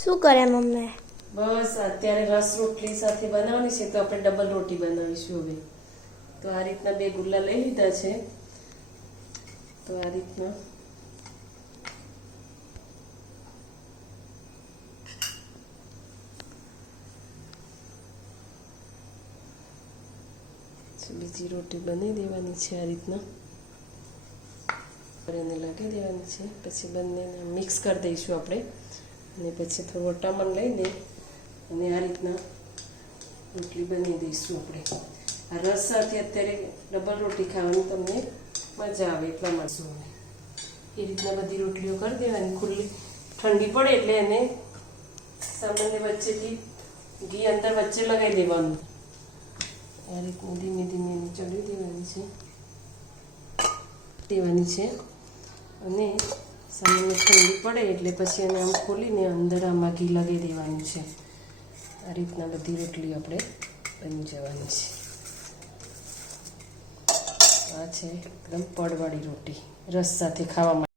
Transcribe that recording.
શું કરે મમ્મી? બસ અત્યારે રસ રોટલી સાથે બનાવવાની છે તો આપણે ડબલ રોટી બનાવીશું હવે. તો આ રીતના બે ગુલ્લા લઈ લીધા છે. તો આ રીતના બીજી રોટી બની દેવાની છે. આ રીતના એને લગાવી દેવાની છે. પછી બંનેને મિક્સ કરી દઈશું આપણે અને પછી થોડું વટામણ લઈને અને આ રીતના રોટલી બનાવી દઈશું આપણે. આ રસ સાથે અત્યારે ડબલ રોટી ખાવાની તમને મજા આવે એટલા માટે એ રીતના બધી રોટલીઓ કરી દેવાની. ખુલ્લી ઠંડી પડે એટલે એને સામાન્ય વચ્ચેથી ઘી અંદર વચ્ચે લગાવી દેવાનું. આ રીતના ધીમે ધીમે એને ચડી દેવાની છે અને સામાન્ય ઠંડી પડે એટલે પછી એને આમ ખોલીને અંદર આમાં ઘી લગાવી દેવાનું છે. આ રીતના બધી રોટલી આપણે બની જવાની છે. આ છે એકદમ પડવાળી રોટી રસ સાથે ખાવા માટે.